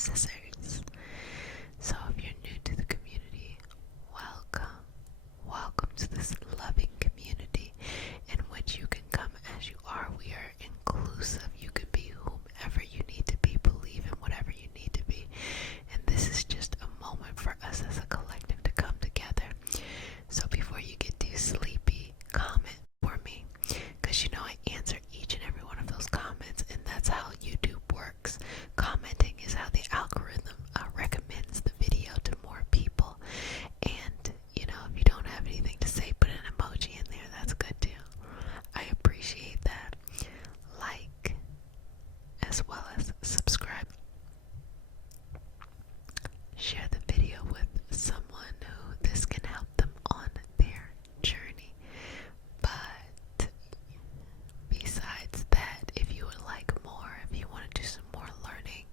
scissors. So if you're new to the community, welcome. Welcome to this loving community in which you can come as you are. We are inclusive. You can be whomever you need to be, believe in whatever you need to be. And this is just a moment for us as a collective to come together. So before you get too sleepy, comment for me. Because you know I answer each and every one of those comments, and that's how YouTube works. Commenting is how the algorithm recommends the video to more people. And you know, if you don't have anything to say, put an emoji in there. That's good too. I appreciate that. Like, as well as subscribe. Share the video with someone who this can help them on their journey. But besides that, if you would like more, if you want to do some more learning,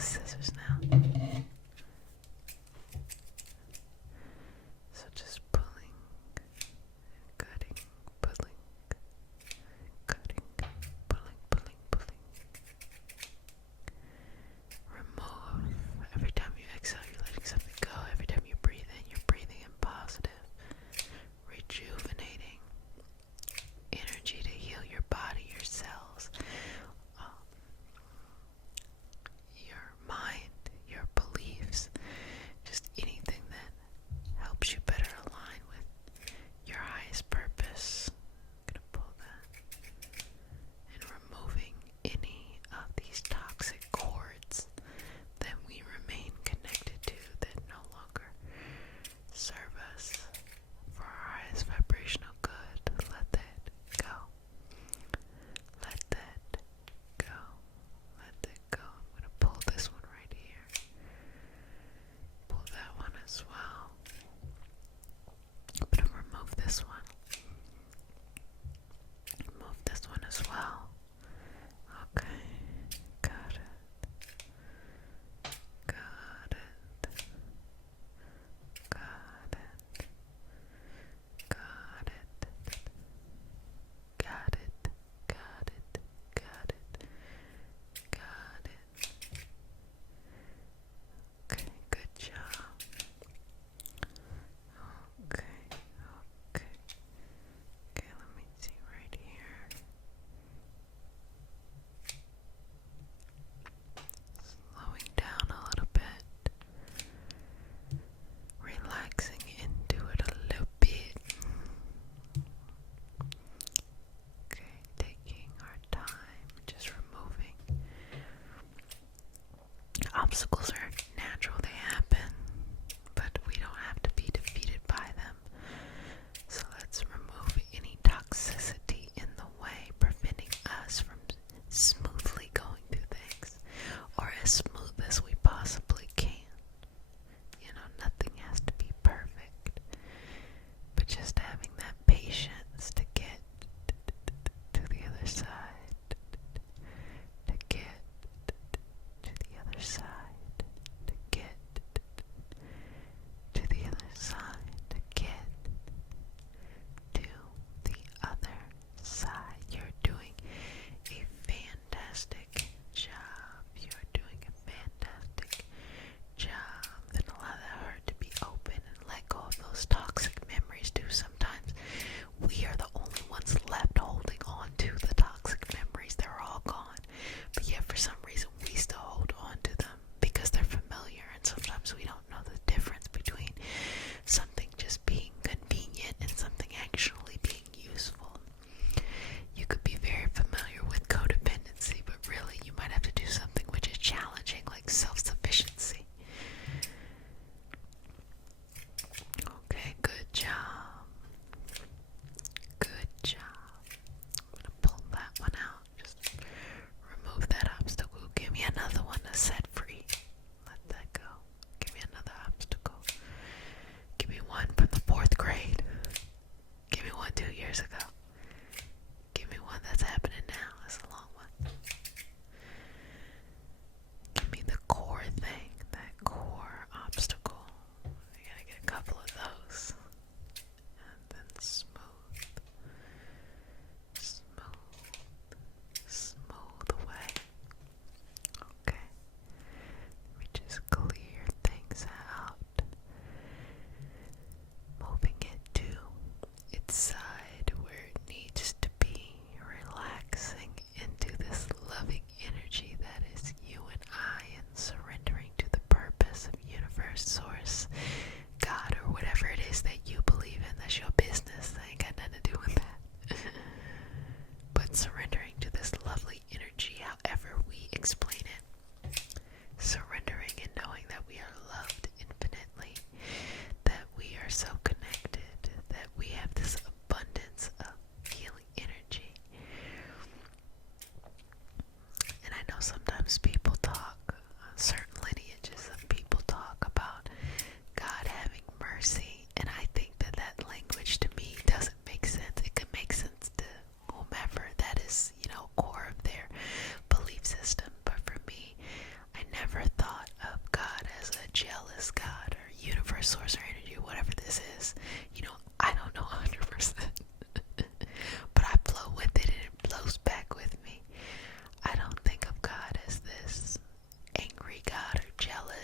the scissors now. So just pulling, cutting, pulling, cutting, pulling. Remove. Every time you exhale, you're letting something go. Every time you breathe in, you're breathing in positive, rejuvenating energy to heal your body, your cells, your mind, your beliefs, just anything that helps you better align with your highest purpose. I'm gonna pull that and removing any of these toxic cords that we remain connected to that no longer serve us for our highest vibrational good. Let that go. Let that go. Let that go. I'm going to pull this one right here. Pull that one as well. I'm going to remove this one. Remove this one as well. Okay. Got it. Got it. Got it. Got it. Got it. Got it. Got it. Got it. Okay, good job. Okay, okay. Okay, let me see right here. Slowing down a little bit. Relaxing into it a little bit. Okay, taking our time, just removing. Obstacles are natural, they happen, but we don't have to be defeated by them. So let's remove any toxicity in the way, preventing us from smoothly going through things, or as smooth as we possibly can. You know, nothing has to be perfect, but just having that patience to get to the other side, to get to the other side.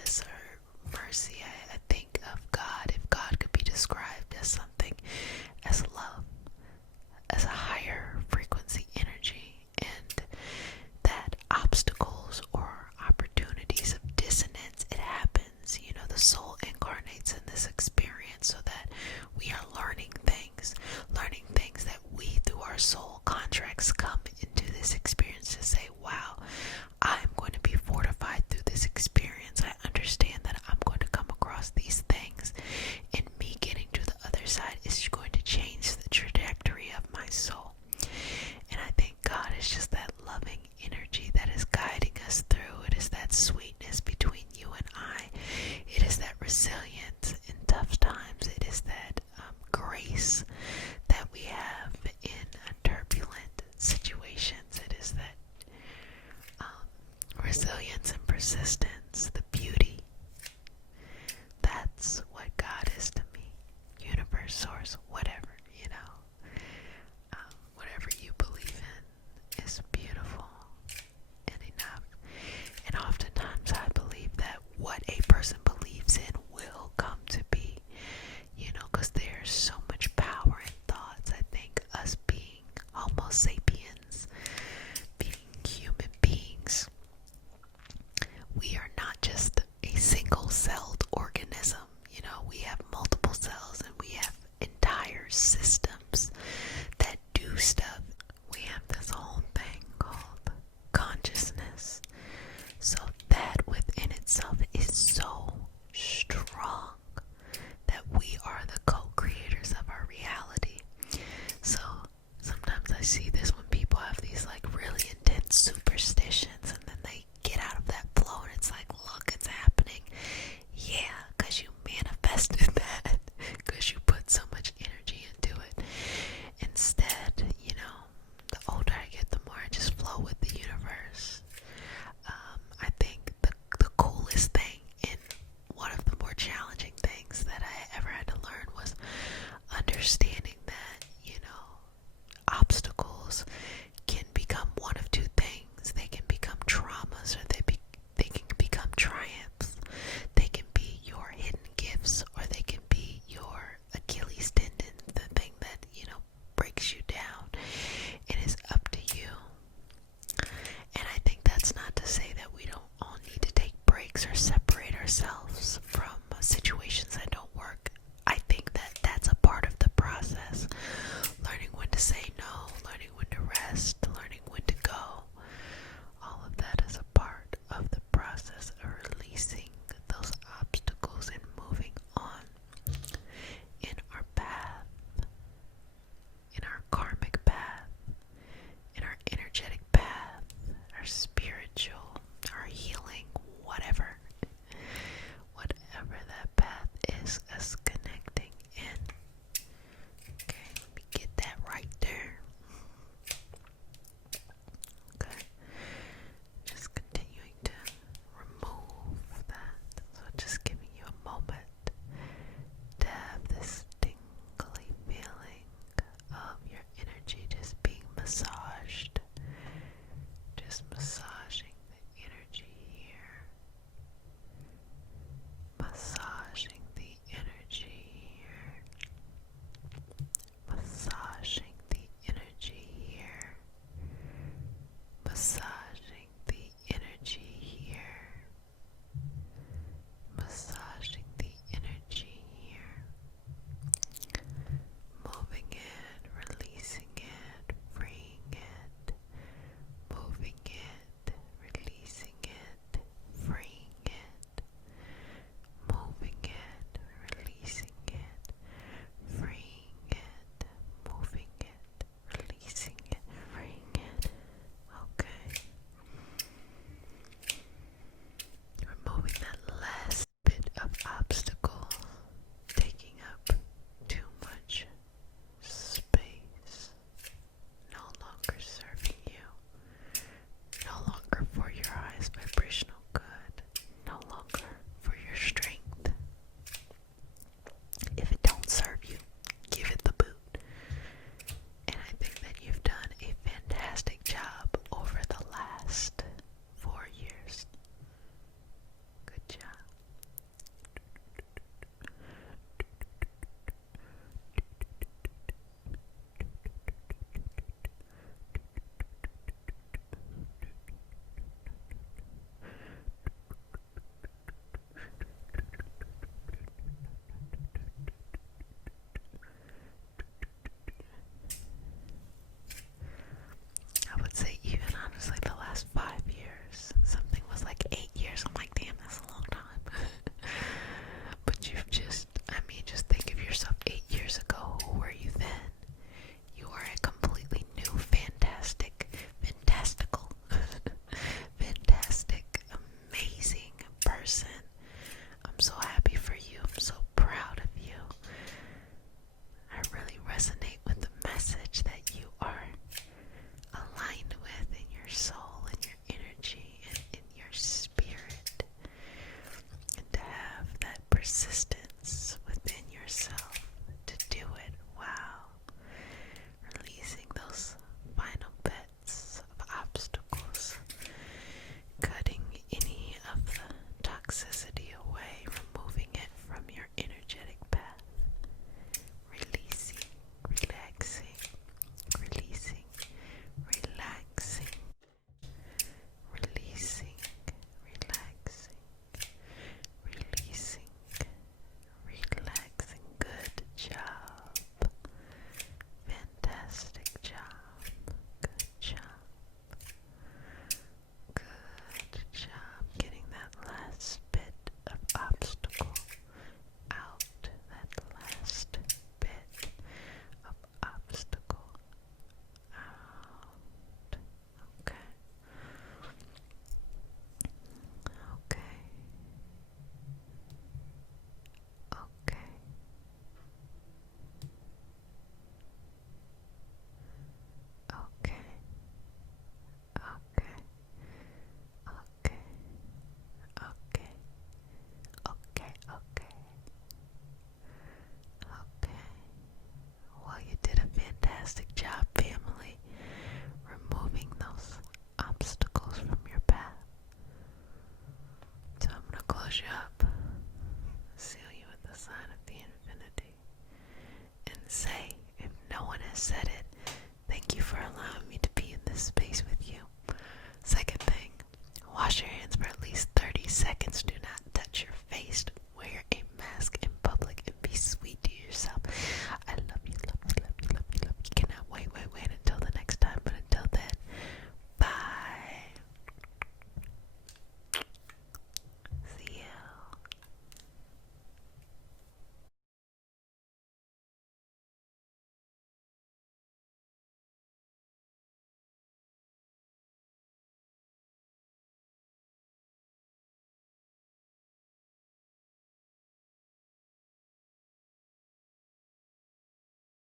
goodness or mercy. I think of God, if God could be described as something, as love, as a higher frequency energy, and that obstacles or opportunities of dissonance, it happens. You know, the soul incarnates in this experience so that we are learning things that we, through our soul contracts, come into this experience to say, wow, I'm going to be fortified through this experience. I understand that I'm going to come across these things, and me getting to the other side is going to change the trajectory of my soul. And I think God is just that loving energy that is guiding us through. It is that sweetness between you and I. It is that resilience in tough times. It is that grace that we have in turbulent situations. It is that resilience and persistence, the beauty. That's what God is to me. Universe, source, whatever, you know. Whatever you believe in is beautiful and enough. And oftentimes I believe that what a person believes in will come to be, you know, because there's so much power in thoughts. I think us being Homo sapiens, being human beings, we are not just a single-celled organism. You know, we have multiple cells and we have entire setting.